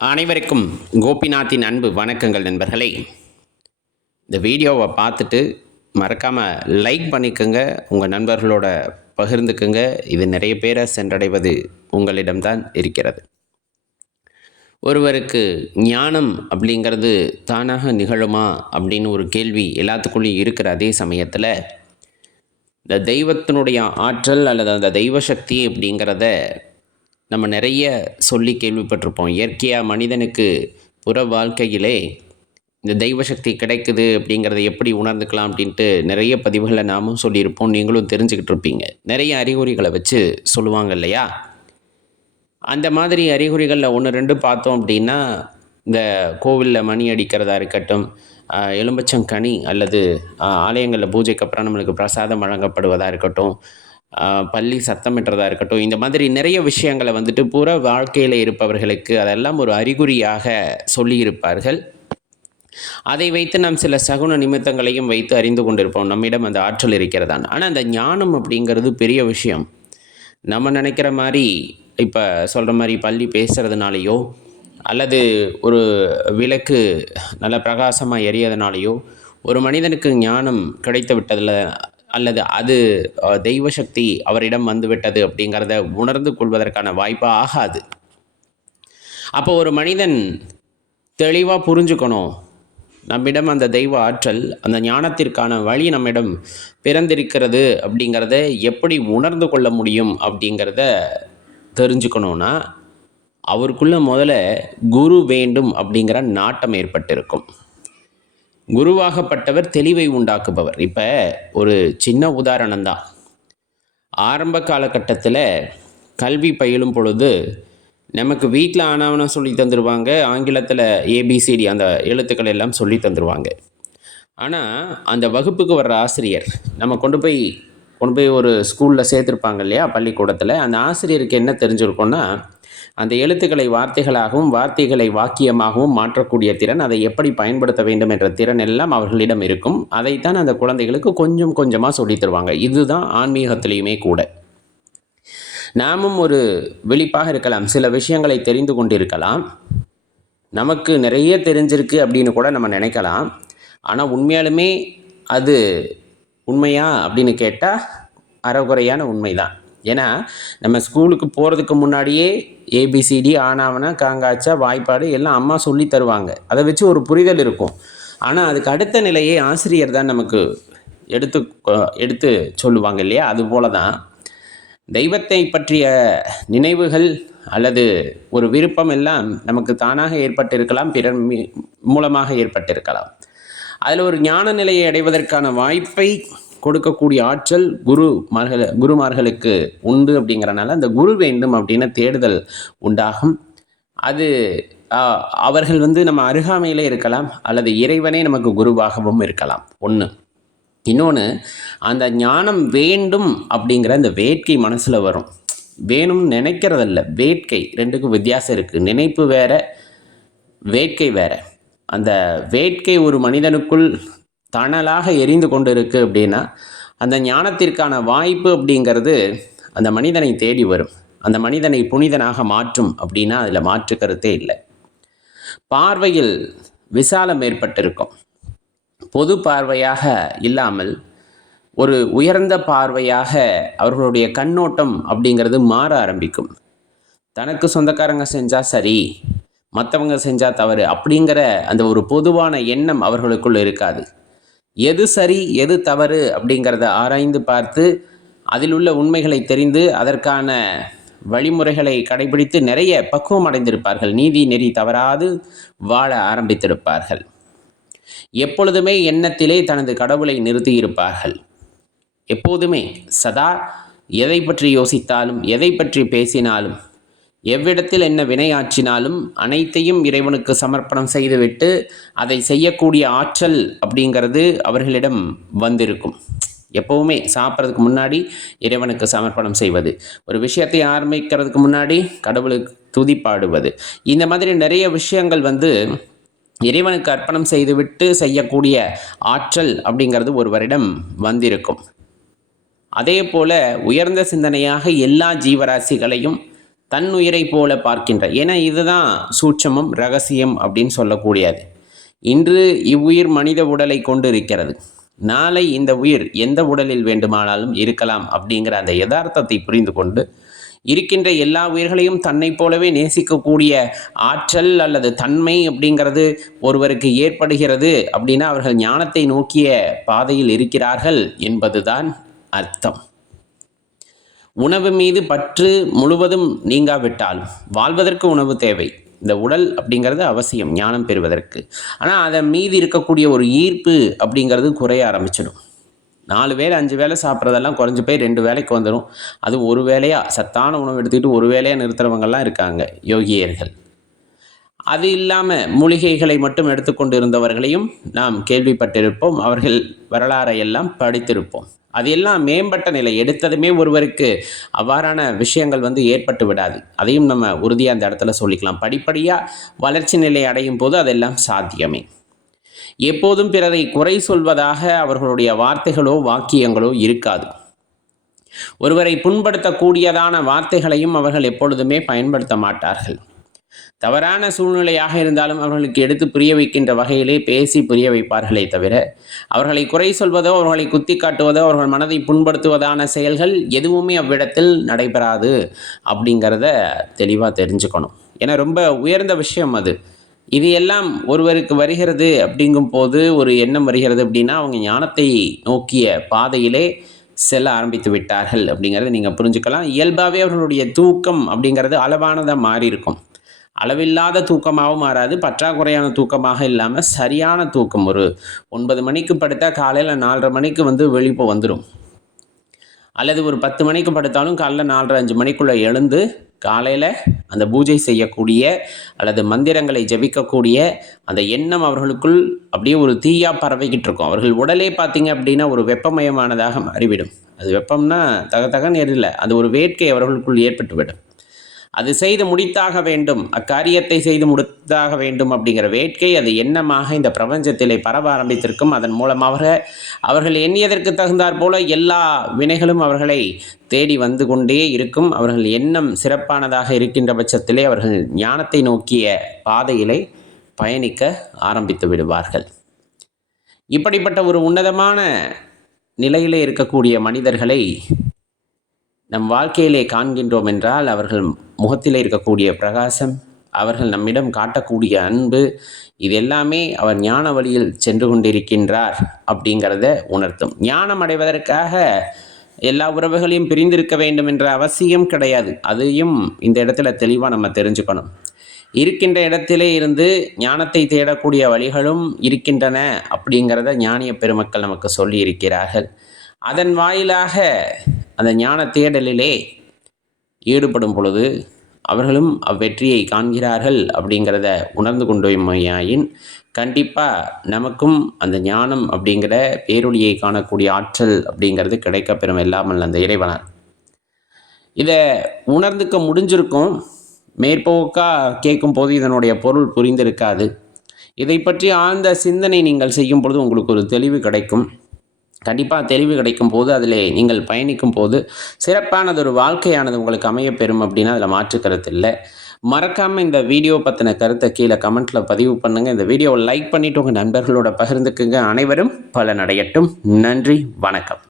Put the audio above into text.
அனைவருக்கும் கோபிநாத்தின் அன்பு வணக்கங்கள் நண்பர்களே. இந்த வீடியோவை பார்த்துட்டு மறக்காமல் லைக் பண்ணிக்கோங்க, உங்கள் நண்பர்களோட பகிர்ந்துக்குங்க. இது நிறைய பேரை சென்றடைவது உங்களிடம்தான் இருக்கிறது. ஒருவருக்கு ஞானம் அப்படிங்கிறது தானாக நிகழுமா அப்படின்னு ஒரு கேள்வி எல்லாத்துக்குள்ளேயும் இருக்கிற அதே சமயத்தில் இந்த தெய்வத்தினுடைய ஆற்றல் அல்லது அந்த தெய்வ சக்தி அப்படிங்கிறத நம்ம நிறைய சொல்லி கேள்விப்பட்டிருப்போம். இயற்கையாக மனிதனுக்கு புற வாழ்க்கையிலே இந்த தெய்வ சக்தி கிடைக்குது அப்படிங்கிறத எப்படி உணர்ந்துக்கலாம் அப்படின்ட்டு நிறைய பதிவுகளை நாமும் சொல்லியிருப்போம், நீங்களும் தெரிஞ்சுக்கிட்டு இருப்பீங்க. நிறைய அறிகுறிகளை வச்சு சொல்லுவாங்க இல்லையா? அந்த மாதிரி அறிகுறிகளில் ஒன்று ரெண்டு பார்த்தோம் அப்படின்னா, இந்த கோவிலில் மணி அடிக்கிறதா இருக்கட்டும், எலும்பச்சங்கனி அல்லது ஆலயங்களில் பூஜைக்கு அப்புறம் நம்மளுக்கு பிரசாதம் வழங்கப்படுவதாக இருக்கட்டும், பள்ளி சத்தமிடுறதா இருக்கட்டும், இந்த மாதிரி நிறைய விஷயங்களை வந்துட்டு புற வாழ்க்கையில் இருப்பவர்களுக்கு அதெல்லாம் ஒரு அறிகுறியாக சொல்லியிருப்பார்கள். அதை வைத்து நாம் சில சகுன நிமித்தங்களையும் வைத்து அறிந்து கொண்டிருப்போம் நம்மிடம் அந்த ஆற்றல் இருக்கிறதான். ஆனால் அந்த ஞானம் அப்படிங்கிறது பெரிய விஷயம். நம்ம நினைக்கிற மாதிரி இப்போ சொல்கிற மாதிரி பள்ளி பேசுகிறதுனாலையோ அல்லது ஒரு விளக்கு நல்ல பிரகாசமாக எரியதுனாலேயோ ஒரு மனிதனுக்கு ஞானம் கிடைத்து விட்டதில் அல்லது அது தெய்வ சக்தி அவரிடம் வந்துவிட்டது அப்படிங்கிறத உணர்ந்து கொள்வதற்கான வாய்ப்பாக ஆகாது. அப்போ ஒரு மனிதன் தெளிவாக புரிஞ்சுக்கணும், நம்மிடம் அந்த தெய்வ ஆற்றல், அந்த ஞானத்திற்கான வழி நம்மிடம் பிறந்திருக்கிறது அப்படிங்கிறத எப்படி உணர்ந்து கொள்ள முடியும் அப்படிங்கிறத தெரிஞ்சுக்கணுன்னா அவருக்குள்ள முதல்ல குரு வேண்டும் அப்படிங்கிற நாட்டம் ஏற்பட்டிருக்கும். குருவாகப்பட்டவர் தெளிவை உண்டாக்குபவர். இப்போ ஒரு சின்ன உதாரணம்தான். ஆரம்ப காலகட்டத்தில் கல்வி பயிலும் பொழுது நமக்கு வீட்டில் ஆனாவனம் சொல்லி தந்துடுவாங்க, ஆங்கிலத்தில் ஏபிசிடி அந்த எழுத்துக்கள் எல்லாம் சொல்லி தந்துடுவாங்க. ஆனால் அந்த வகுப்புக்கு வர்ற ஆசிரியர் நம்ம கொண்டு போய் ஒரு ஸ்கூலில் சேர்த்துருப்பாங்க இல்லையா, பள்ளிக்கூடத்தில். அந்த ஆசிரியருக்கு என்ன தெரிஞ்சிருக்கோன்னா, அந்த எழுத்துக்களை வார்த்தைகளாகவும் வார்த்தைகளை வாக்கியமாகவும் மாற்றக்கூடிய திறன், அதை எப்படி பயன்படுத்த வேண்டும் என்ற திறன் எல்லாம் அவர்களிடம் இருக்கும். அதைத்தான் அந்த குழந்தைகளுக்கு கொஞ்சம் கொஞ்சமாக சொல்லி தருவாங்க. இதுதான் ஆன்மீகத்திலையுமே கூட. நாமும் ஒரு விழிப்பாக இருக்கலாம், சில விஷயங்களை தெரிந்து கொண்டிருக்கலாம், நமக்கு நிறைய தெரிஞ்சிருக்கு அப்படின்னு கூட நம்ம நினைக்கலாம். ஆனால் உண்மையாலுமே அது உண்மையா அப்படின்னு கேட்டால் அறகுறையான உண்மைதான். ஏன்னா நம்ம ஸ்கூலுக்கு போகிறதுக்கு முன்னாடியே ஏபிசிடி ஆனாவனா காங்காச்சா வாய்ப்பாடு எல்லாம் அம்மா சொல்லி தருவாங்க. அதை வச்சு ஒரு புரிதல் இருக்கும். ஆனால் அதுக்கு அடுத்த நிலையை ஆசிரியர் தான் நமக்கு எடுத்து சொல்லுவாங்க இல்லையா? அதுபோல தான் தெய்வத்தை பற்றிய நினைவுகள் அல்லது ஒரு விருப்பம் எல்லாம் நமக்கு தானாக ஏற்பட்டிருக்கலாம், பிறர் மூலமாக ஏற்பட்டிருக்கலாம். அதில் ஒரு ஞான நிலையை அடைவதற்கான வாய்ப்பை கொடுக்கக்கூடிய ஆற்றல் குருமார்களுக்கு உண்டு. அப்படிங்கிறனால அந்த குரு வேண்டும் அப்படின்னு தேடுதல் உண்டாகும். அது அவர்கள் நம்ம அருகாமையிலே இருக்கலாம், அல்லது இறைவனே நமக்கு குருவாகவும் இருக்கலாம். ஒன்று. இன்னொன்று, அந்த ஞானம் வேண்டும் அப்படிங்கிற அந்த வேட்கை மனசில் வரும். வேணும்னு நினைக்கிறதல்ல, வேட்கை. ரெண்டுக்கும் வித்தியாசம் இருக்குது. நினைப்பு வேற, வேட்கை வேற. அந்த வேட்கை ஒரு மனிதனுக்குள் தணலாக எரிந்து கொண்டு இருக்குது அப்படின்னா அந்த ஞானத்திற்கான வாய்ப்பு அப்படிங்கிறது அந்த மனிதனை தேடி வரும், அந்த மனிதனை புனிதனாக மாற்றும் அப்படின்னா அதில் மாற்று கருத்தே இல்லை. பார்வையில் விசாலம் ஏற்பட்டிருக்கும். பொது பார்வையாக இல்லாமல் ஒரு உயர்ந்த பார்வையாக அவர்களுடைய கண்ணோட்டம் அப்படிங்கிறது மாற ஆரம்பிக்கும். தனக்கு சொந்தக்காரங்க செஞ்சால் சரி, மற்றவங்க செஞ்சால் தவறு அப்படிங்கிற அந்த ஒரு பொதுவான எண்ணம் அவர்களுக்குள் இருக்காது. எது சரி எது தவறு அப்படிங்கிறத ஆராய்ந்து பார்த்து அதில் உள்ள உண்மைகளை தெரிந்து அதற்கான வழிமுறைகளை கடைபிடித்து நிறைய பக்குவம் அடைந்திருப்பார்கள். நீதி நெறி தவறாது வாழ ஆரம்பித்திருப்பார்கள். எப்பொழுதுமே எண்ணத்திலே தனது கடவுளை நிறுத்தியிருப்பார்கள். எப்போதுமே சதா எதை பற்றி யோசித்தாலும், எதை பற்றி பேசினாலும், எவ்விடத்தில் என்ன வினையாற்றினாலும் அனைத்தையும் இறைவனுக்கு சமர்ப்பணம் செய்துவிட்டு அதை செய்யக்கூடிய ஆற்றல் அப்படிங்கிறது அவர்களிடம் வந்திருக்கும். எப்போவுமே சாப்பிட்றதுக்கு முன்னாடி இறைவனுக்கு சமர்ப்பணம் செய்வது, ஒரு விஷயத்தை ஆரம்பிக்கிறதுக்கு முன்னாடி கடவுளுக்கு துதிப்பாடுவது, இந்த மாதிரி நிறைய விஷயங்கள் இறைவனுக்கு அர்ப்பணம் செய்துவிட்டு செய்யக்கூடிய ஆற்றல் அப்படிங்கிறது ஒருவரிடம் வந்திருக்கும். அதே போல் உயர்ந்த சிந்தனையாக எல்லா ஜீவராசிகளையும் தன் உயிரை போல பார்க்கின்ற. ஏன்னா இதுதான் சூட்சமம், ரகசியம் அப்படின்னு சொல்லக்கூடியது. இன்று இவ்வுயிர் மனித உடலை கொண்டு இருக்கிறது. நாளை இந்த உயிர் எந்த உடலில் வேண்டுமானாலும் இருக்கலாம் அப்படிங்கிற அந்த யதார்த்தத்தை புரிந்து கொண்டு இருக்கின்ற எல்லா உயிர்களையும் தன்னை போலவே நேசிக்கக்கூடிய ஆற்றல் அல்லது தன்மை அப்படிங்கிறது ஒருவருக்கு ஏற்படுகிறது அப்படின்னா அவர்கள் ஞானத்தை நோக்கிய பாதையில் இருக்கிறார்கள் என்பதுதான் அர்த்தம். உணவு மீது பற்று முழுவதும் நீங்காவிட்டாலும் வாழ்வதற்கு உணவு தேவை. இந்த உடல் அப்படிங்கிறது அவசியம் ஞானம் பெறுவதற்கு. ஆனால் அதை மீதி இருக்கக்கூடிய ஒரு ஈர்ப்பு அப்படிங்கிறது குறைய ஆரம்பிச்சிடும். 4 வேளை 5 வேளை சாப்பிட்றதெல்லாம் குறைஞ்சி போய் 2 வேளைக்கு வந்துடும். அது ஒரு வேளையாக சத்தான உணவு எடுத்துக்கிட்டு ஒரு வேளையாக நிறுத்துறவங்கெல்லாம் இருக்காங்க யோகியர்கள். அது இல்லாமல் மூலிகைகளை மட்டும் எடுத்துக்கொண்டு இருந்தவர்களையும் நாம் கேள்விப்பட்டிருப்போம். அவர்கள் வரலாறை எல்லாம் படித்திருப்போம். அது எல்லாம் மேம்பட்ட நிலை. எடுத்ததுமே ஒருவருக்கு அவ்வாறான விஷயங்கள் ஏற்பட்டு விடாது. அதையும் நம்ம உறுதியாக அந்த இடத்துல சொல்லிக்கலாம். படிப்படியாக வளர்ச்சி நிலை அடையும் போது அதெல்லாம் சாத்தியமே. எப்போதும் பிறரை குறை சொல்வதாக அவர்களுடைய வார்த்தைகளோ வாக்கியங்களோ இருக்காது. ஒருவரை புண்படுத்தக்கூடியதான வார்த்தைகளையும் அவர்கள் எப்பொழுதுமே பயன்படுத்த மாட்டார்கள். தவறான சூழ்நிலையாக இருந்தாலும் அவர்களுக்கு எடுத்து புரிய வைக்கின்ற வகையிலே பேசி புரிய வைப்பார்களே தவிர அவர்களை குறை சொல்வதோ அவர்களை குத்தி காட்டுவதோ அவர்கள் மனதை புண்படுத்துவதான செயல்கள் எதுவுமே அவ்விடத்தில் நடைபெறாது அப்படிங்கிறத தெளிவாக தெரிஞ்சுக்கணும். ஏன்னா ரொம்ப உயர்ந்த விஷயம் அது. இது எல்லாம் ஒருவருக்கு வருகிறது அப்படிங்கும் போது ஒரு எண்ணம் வருகிறது அப்படின்னா அவங்க ஞானத்தை நோக்கிய பாதையிலே செல்ல ஆரம்பித்து விட்டார்கள் அப்படிங்கிறத நீங்கள் புரிஞ்சுக்கலாம். இயல்பாகவே அவர்களுடைய தூக்கம் அப்படிங்கிறது அளவானதாக மாறி இருக்கும். அளவில்லாத தூக்கமாகவும் மாறாது, பற்றாக்குறையான தூக்கமாக இல்லாமல் சரியான தூக்கம். ஒரு 9 மணிக்கு படுத்தால் காலையில் 4:30 மணிக்கு விழிப்பு வந்துடும். அல்லது ஒரு 10 மணிக்கு படுத்தாலும் காலைல 4:30 5 மணிக்குள்ளே எழுந்து காலையில் அந்த பூஜை செய்யக்கூடிய அல்லது மந்திரங்களை ஜபிக்கக்கூடிய அந்த எண்ணம் அவர்களுக்குள் அப்படியே ஒரு தீயாக பரவிக்கிட்டு இருக்கும். அவர்கள் உடலே பார்த்திங்க அப்படின்னா ஒரு வெப்பமயமானதாக மாறிவிடும். அது வெப்பம்னா தகன்னு எரியல, அது ஒரு வேட்கை அவர்களுக்குள் ஏற்பட்டுவிடும். அது செய்து முடித்தாக வேண்டும், அக்காரியத்தை செய்து முடித்தாக வேண்டும் அப்படிங்கிற வேட்கை அது எண்ணமாக இந்த பிரபஞ்சத்திலே பரவ ஆரம்பித்திருக்கும். அதன் மூலமாக அவர்கள் எண்ணியதற்கு தகுந்தாற் போல எல்லா வினைகளும் அவர்களை தேடி வந்து கொண்டே இருக்கும். அவர்கள் எண்ணம் சிறப்பானதாக இருக்கின்ற பட்சத்திலே அவர்கள் ஞானத்தை நோக்கிய பாதையிலே பயணிக்க ஆரம்பித்து விடுவார்கள். இப்படிப்பட்ட ஒரு உன்னதமான நிலையிலே இருக்கக்கூடிய மனிதர்களை நம் வாழ்க்கையிலே காண்கின்றோம் என்றால் அவர்கள் முகத்திலே இருக்கக்கூடிய பிரகாசம், அவர்கள் நம்மிடம் காட்டக்கூடிய அன்பு, இது எல்லாமே அவர் ஞான வழியில் சென்று கொண்டிருக்கின்றார் அப்படிங்கிறத உணர்த்தும். ஞானம் அடைவதற்காக எல்லா உறவுகளையும் பிரிந்திருக்க வேண்டும் என்ற அவசியம் கிடையாது. அதையும் இந்த இடத்துல தெளிவாக நம்ம தெரிஞ்சுக்கணும். இருக்கின்ற இடத்திலே இருந்து ஞானத்தை தேடக்கூடிய வழிகளும் இருக்கின்றன அப்படிங்கிறத ஞானிய பெருமக்கள் நமக்கு சொல்லி இருக்கிறார்கள். அதன் வாயிலாக அந்த ஞான தேடலிலே ஈடுபடும் பொழுது அவர்களும் அவ்வெற்றியை காண்கிறார்கள் அப்படிங்கிறத உணர்ந்து கொண்டோமையாயின் கண்டிப்பாக நமக்கும் அந்த ஞானம் அப்படிங்கிற பேரொழியை காணக்கூடிய ஆற்றல் அப்படிங்கிறது கிடைக்கப்பெறும். இல்லாமல் அந்த இறைவனார் இதை உணர்ந்துக்க முடிஞ்சிருக்கும். மேற்போக்காக கேட்கும் போது இதனுடைய பொருள் புரிந்திருக்காது. இதை பற்றி ஆழ்ந்த சிந்தனை நீங்கள் செய்யும் பொழுது உங்களுக்கு ஒரு தெளிவு கிடைக்கும். கண்டிப்பாக தெளிவு கிடைக்கும் போது அதில் நீங்கள் பயணிக்கும் போது சிறப்பானதொரு வாழ்க்கையானது உங்களுக்கு அமையப்பெறும் அப்படின்னா அதில் மாற்றுக்கருத்து இல்லை. மறக்காமல் இந்த வீடியோ பற்றின கருத்தை கீழே கமெண்ட்டில் பதிவு பண்ணுங்கள். இந்த வீடியோவை லைக் பண்ணிவிட்டு உங்கள் நண்பர்களோட பகிர்ந்துக்குங்க. அனைவரும் பலனடையட்டும். நன்றி, வணக்கம்.